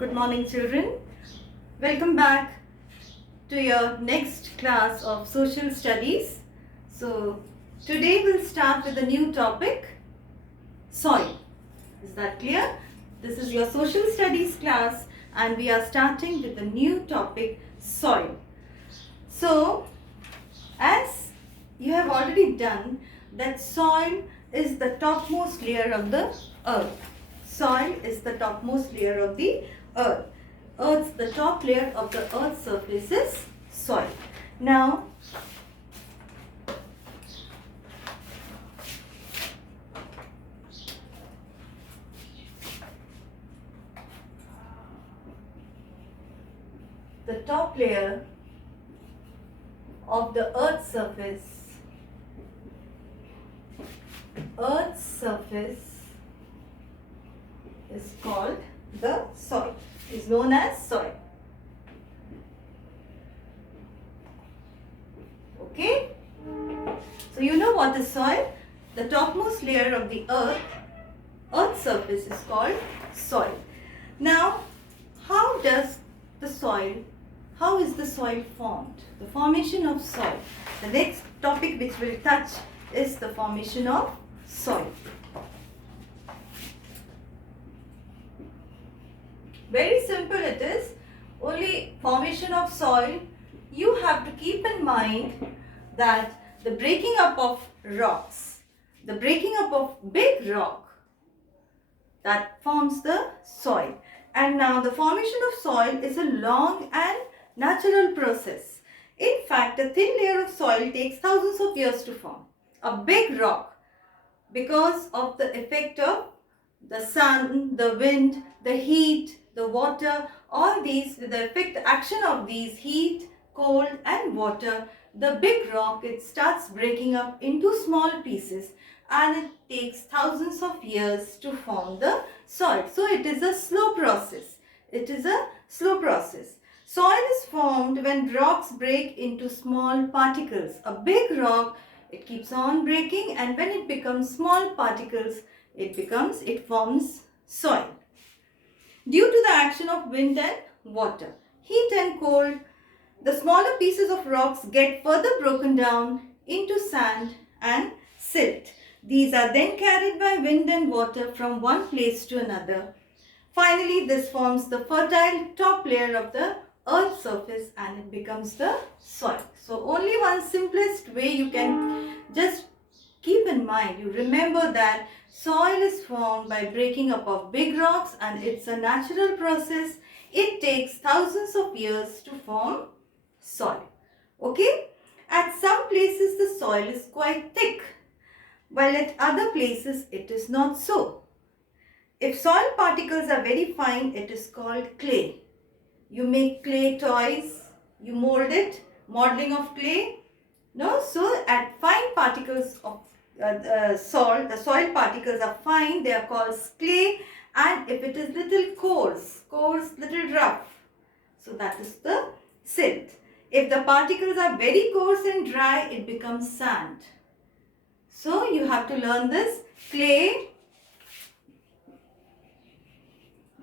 Good morning, children. Welcome back to your next class of social studies. So, today we'll start with a new topic, soil. Is that clear? This is your social studies class and we are starting with a new topic, soil. So, as you have already done, that soil is the topmost layer of the earth. Soil is the topmost layer of the earth. The top layer of the earth's surface is soil. Now, the top layer of the earth's surface is called the soil, is known as soil. Okay? So you know what is soil? The topmost layer of the earth's surface is called soil. Now, how is the soil formed? The formation of soil. The next topic which we'll touch is the formation of soil. Very simple it is. Only formation of soil, you have to keep in mind that the breaking up of rocks, the breaking up of big rock, that forms the soil. And now the formation of soil is a long and natural process. In fact, a thin layer of soil takes thousands of years to form. A big rock, because of the effect of the sun, the wind, the heat, the water, all these, with the action of these heat, cold and water, the big rock, it starts breaking up into small pieces and it takes thousands of years to form the soil. So it is a slow process. Soil is formed when rocks break into small particles. A big rock, it keeps on breaking, and when it becomes small particles, it forms soil. Due to the action of wind and water, heat and cold, the smaller pieces of rocks get further broken down into sand and silt. These are then carried by wind and water from one place to another. Finally, this forms the fertile top layer of the earth's surface and it becomes the soil. So only one simplest way you can just keep in mind, you remember that soil is formed by breaking up of big rocks and it's a natural process. It takes thousands of years to form soil. Okay? At some places the soil is quite thick, while at other places it is not so. If soil particles are very fine, it is called clay. You make clay toys, you mold it, modeling of clay. No, so at fine particles of soil, the soil particles are fine, they are called clay, and if it is little coarse, little rough, so that is the silt. If the particles are very coarse and dry, it becomes sand. So you have to learn this: clay,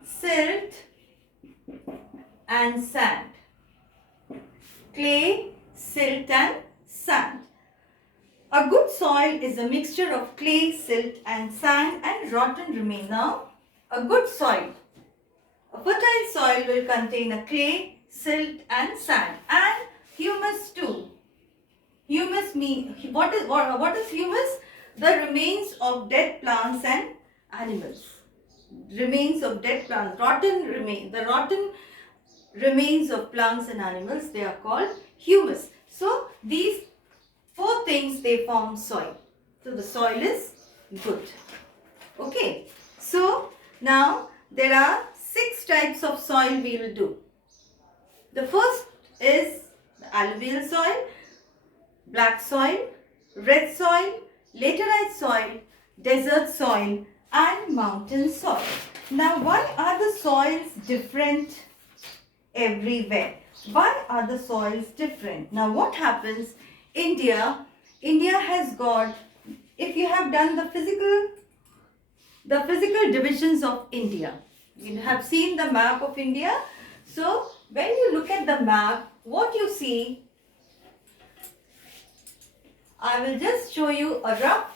silt and sand. Clay, silt and sand. A good soil is a mixture of clay, silt and sand and rotten remains. Now, a good soil, a fertile soil will contain a clay, silt and sand and humus too. Humus what is humus? The remains of dead plants and animals. Remains of dead plants, the rotten remains of plants and animals, they are called humus. So these four things, they form soil. So the soil is good. Okay. So now there are 6 types of soil we will do. The first is the alluvial soil, black soil, red soil, laterite soil, desert soil and mountain soil. Now why are the soils different everywhere? Why are the soils different? Now what happens? India has got, if you have done the physical divisions of India, You have seen the map of India. So when you look at the map, what you see, I will just show you a rough.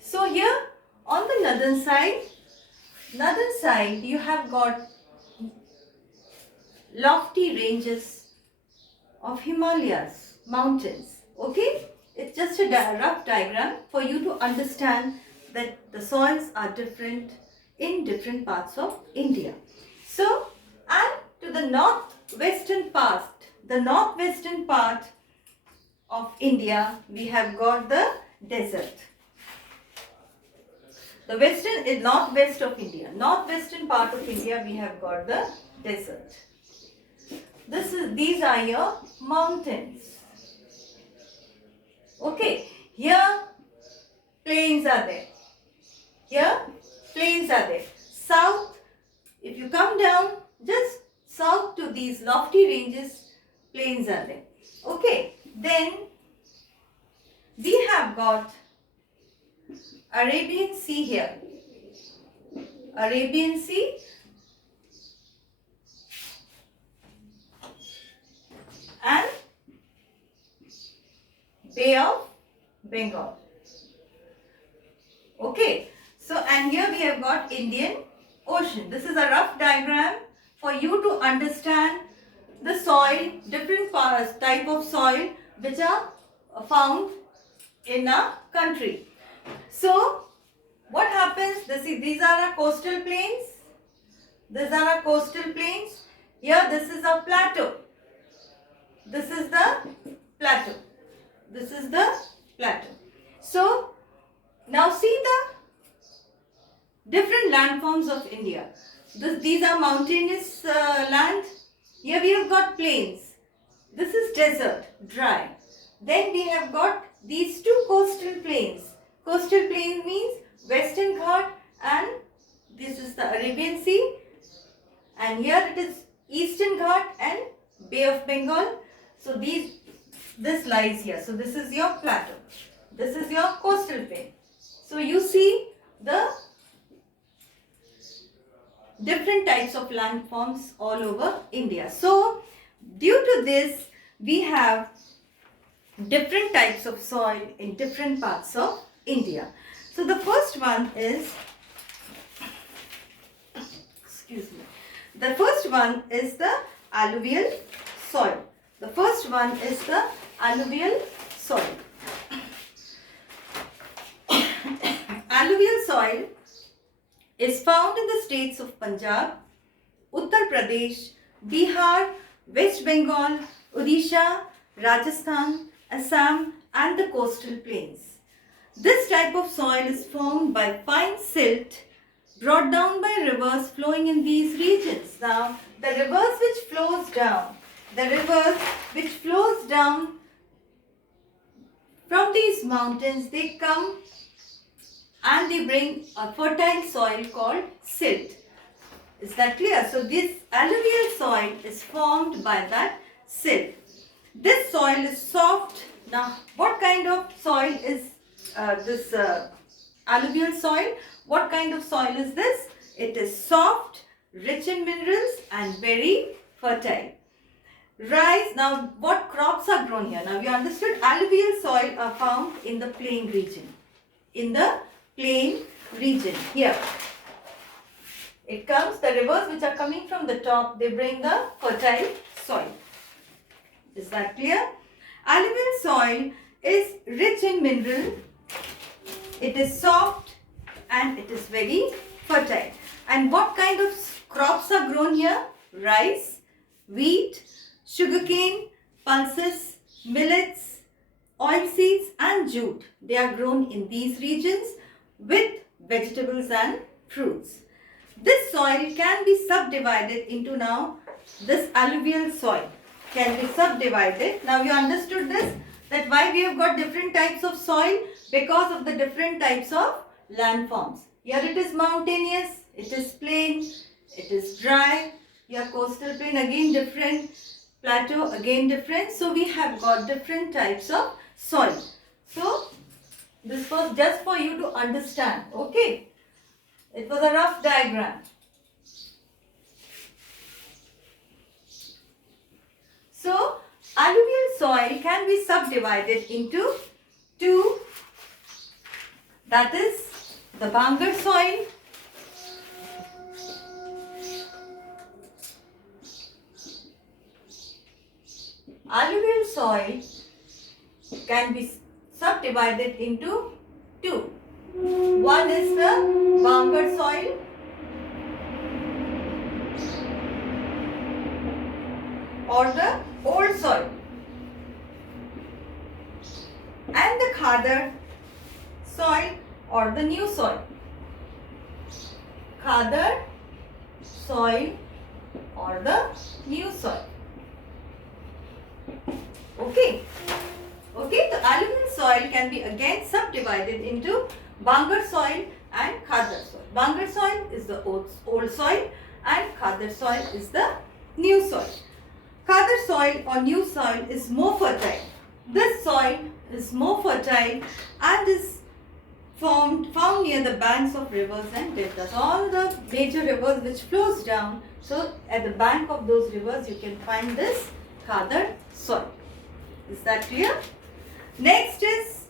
So here on the northern side you have got lofty ranges of Himalayas, mountains. Okay, it's just a rough diagram for you to understand that the soils are different in different parts of India. So, and to the northwestern part of India, we have got the desert. The western is northwest of India. Northwestern part of India, we have got the desert. These are your mountains. Okay, here plains are there. Here plains are there. South, if you come down just south to these lofty ranges, plains are there. Okay, then we have got Arabian Sea here. Arabian Sea. And Bay of Bengal. Okay, so and here we have got Indian Ocean. This is a rough diagram for you to understand the soil, different type of soil which are found in a country. So what happens? These are our coastal plains. These are our coastal plains. Here this is a plateau. This is the plateau. This is the plateau. So now see the different landforms of India. These are mountainous land. Here we have got plains. This is desert, dry. Then we have got these two coastal plains. Coastal plain means Western Ghat, and this is the Arabian Sea. And here it is Eastern Ghat and Bay of Bengal. So this lies here. So this is your plateau. This is your coastal plain. So you see the different types of landforms all over India. So due to this, we have different types of soil in different parts of India. So the first one is, the first one is the alluvial soil. The first one is the alluvial soil. Alluvial soil is found in the states of Punjab, Uttar Pradesh, Bihar, West Bengal, Odisha, Rajasthan, Assam and the coastal plains. This type of soil is formed by fine silt brought down by rivers flowing in these regions. Now, the rivers which flows down from these mountains, they come and they bring a fertile soil called silt. Is that clear? So this alluvial soil is formed by that silt. This soil is soft. Now, what kind of soil is this alluvial soil? What kind of soil is this? It is soft, rich in minerals and very fertile. Rice. Now, what crops are grown here? Now, we understood alluvial soil are found in the plain region. In the plain region here. It comes, the rivers which are coming from the top, they bring the fertile soil. Is that clear? Alluvial soil is rich in mineral, it is soft and it is very fertile. And what kind of crops are grown here? Rice, wheat, sugarcane, pulses, millets, oilseeds and jute. They are grown in these regions with vegetables and fruits. This soil can be subdivided into now, this alluvial soil can be subdivided. Now you understood this, that why we have got different types of soil? Because of the different types of landforms. Here it is mountainous, it is plain, it is dry. Here coastal plain again different, plateau again different. So we have got different types of soil. So This was just for you to understand. Okay. It was a rough diagram. So, alluvial soil can be subdivided into two. That is the Bangar soil alluvial soil can be subdivided into two. One is the Bangar soil or the old soil, and the Khadar soil or the new soil. Khadar soil or the new soil. Okay. Okay, the alluvial soil can be again subdivided into Bangar soil and Khadar soil. Bangar soil is the old soil and Khadar soil is the new soil. Khadar soil or new soil is more fertile. This soil is more fertile and is found near the banks of rivers and deltas. All the major rivers which flows down. So at the bank of those rivers you can find this Khadar soil. Is that clear? Next is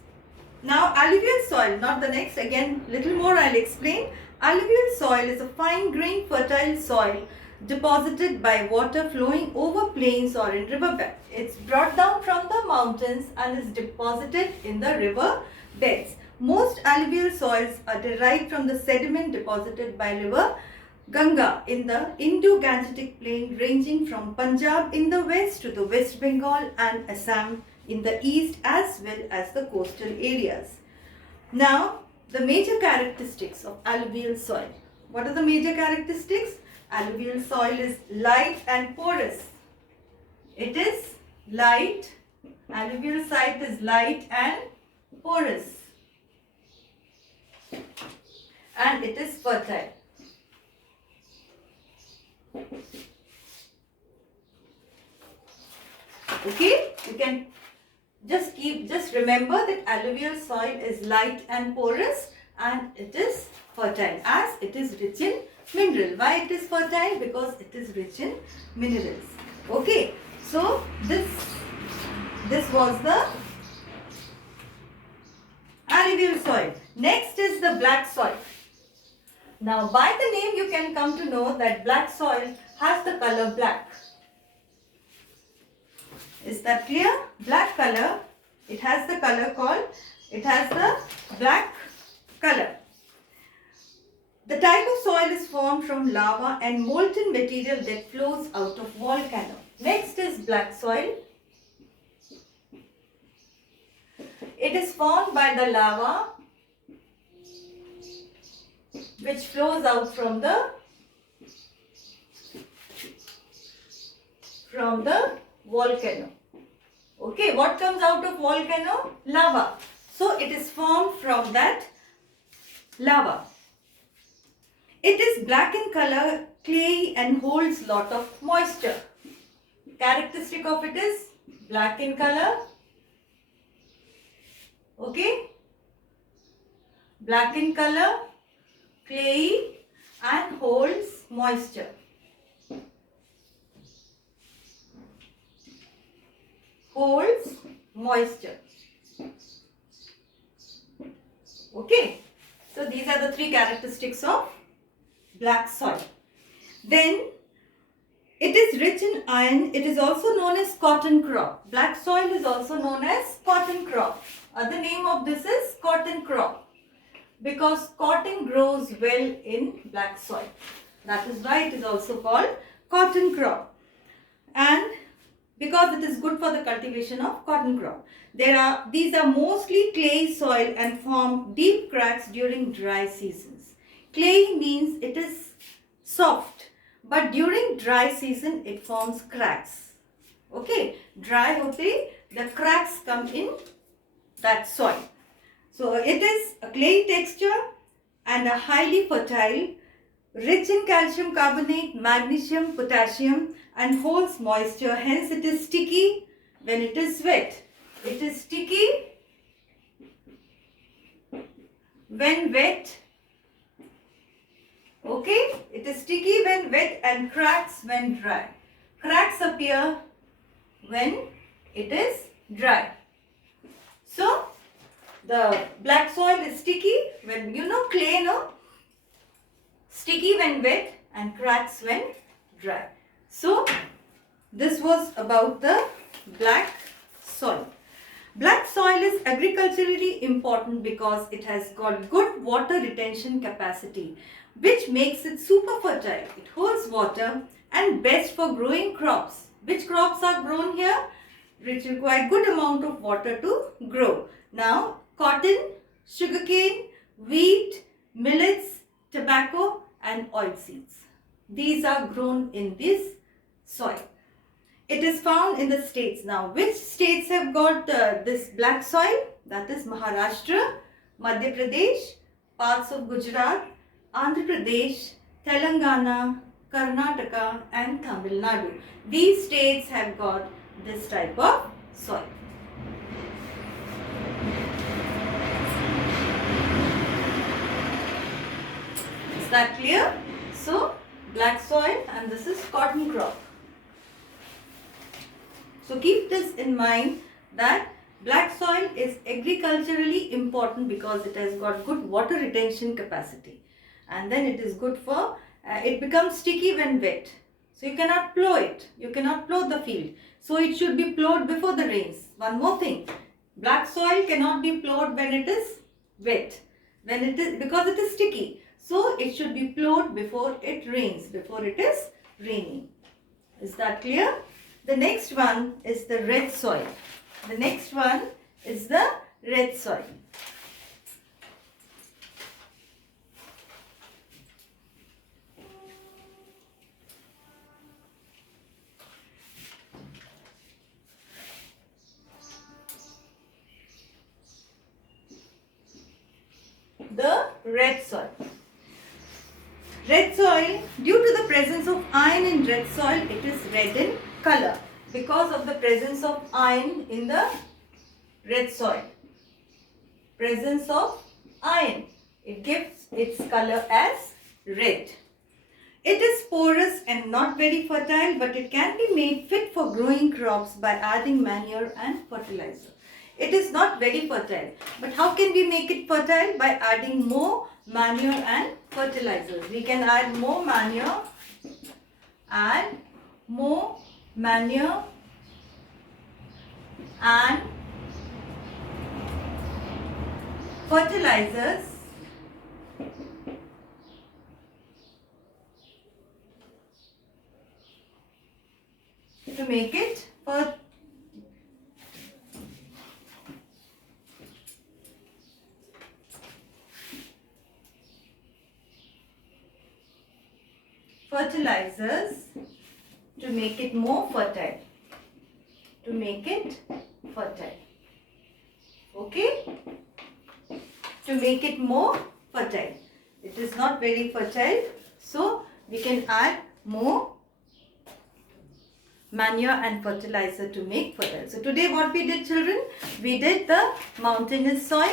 now alluvial soil. Not the next. Again, little more I'll explain. Alluvial soil is a fine-grained fertile soil deposited by water flowing over plains or in riverbeds. It's brought down from the mountains and is deposited in the river beds. Most alluvial soils are derived from the sediment deposited by river Ganga in the Indo-Gangetic plain ranging from Punjab in the west to the West Bengal and Assam in the east as well as the coastal areas. Now, the major characteristics of alluvial soil. What are the major characteristics? Alluvial soil is light and porous. It is light. Alluvial site is light and porous. And it is fertile. Okay, you can just remember that alluvial soil is light and porous and it is fertile as it is rich in mineral. Why it is fertile? Because it is rich in minerals. Okay, so this was the alluvial soil. Next is the black soil. Now by the name you can come to know that black soil has the color black. Is that clear? Black color, it has the color called, it has the black color. The type of soil is formed from lava and molten material that flows out of volcano. Next is black soil. It is formed by the lava which flows out from the volcano. Okay, what comes out of volcano? Lava. So it is formed from that lava. It is black in color, clayey and holds lot of moisture. Characteristic of it is black in color. Okay. Black in color, clayey and holds moisture. Holds moisture. Okay. So these are the three characteristics of black soil. Then it is rich in iron. It is also known as cotton crop. Black soil is also known as cotton crop. Other name of this is cotton crop because cotton grows well in black soil. That is why it is also called cotton crop. And because it is good for the cultivation of cotton crop. These are mostly clay soil and form deep cracks during dry seasons. Clay means it is soft, but during dry season it forms cracks. Okay, dry hote, the cracks come in that soil. So it is a clay texture and a highly fertile, rich in calcium carbonate, magnesium, potassium and holds moisture. Hence it is sticky when it is wet. It is sticky when wet. Okay, it is sticky when wet and cracks when dry. Cracks appear when it is dry. So, the black soil is sticky when, clay, no? Sticky when wet and cracks when dry. So, this was about the black soil. Black soil is agriculturally important because it has got good water retention capacity, which makes it super fertile. It holds water and best for growing crops. Which crops are grown here? Which require good amount of water to grow. Now, cotton, sugarcane, wheat, millets, tobacco and oilseeds. These are grown in this soil. It is found in the states. Now, which states have got this black soil? That is Maharashtra, Madhya Pradesh, parts of Gujarat, Andhra Pradesh, Telangana, Karnataka and Tamil Nadu. These states have got this type of soil. Is that clear? So, black soil and this is cotton crop. So keep this in mind that black soil is agriculturally important because it has got good water retention capacity. And then it is good for, it becomes sticky when wet. So you cannot plow it. You cannot plow the field. So it should be plowed before the rains. One more thing. Black soil cannot be plowed when it is wet. Because it is sticky. So it should be plowed before it rains, before it is raining. Is that clear? The next one is the red soil. The next one is the red soil. The red soil. Red soil, due to the presence of iron in red soil, it is red in color because of the presence of iron in the red soil. Presence of iron, it gives its color as red. It is porous and not very fertile, but it can be made fit for growing crops by adding manure and fertilizer. It is not very fertile, but how can we make it fertile? By adding more manure and fertilizers. We can add more manure and fertilizers to make it fertilizers to make it more fertile. To make it fertile. Okay? To make it more fertile. It is not very fertile, so we can add more manure and fertilizer to make fertile. So today what we did, children? We did the mountainous soil.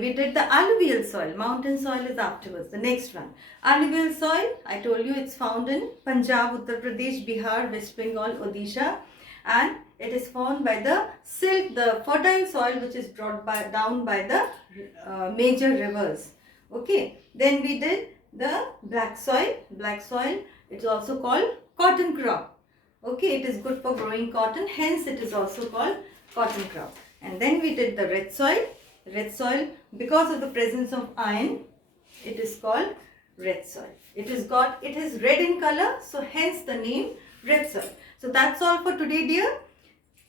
We did the alluvial soil. Mountain soil is afterwards. The next one. Alluvial soil, I told you it's found in Punjab, Uttar Pradesh, Bihar, West Bengal, Odisha. And it is found by the silt, the fertile soil which is brought down by the major rivers. Okay. Then we did the black soil. Black soil, it's also called cotton crop. Okay. It is good for growing cotton. Hence, it is also called cotton crop. And then we did the red soil. Red soil, because of the presence of iron, it is called red soil. It is red in color, so hence the name red soil. So that's all for today, dear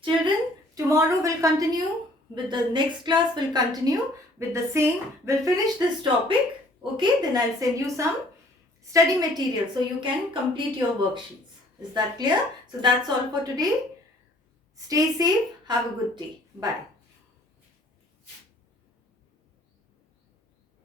children. Tomorrow we'll continue with the next class. Will continue with the same. We'll finish this topic. Okay, then I'll send you some study material so you can complete your worksheets. Is that clear? So that's all for today. Stay safe. Have a good day. Bye.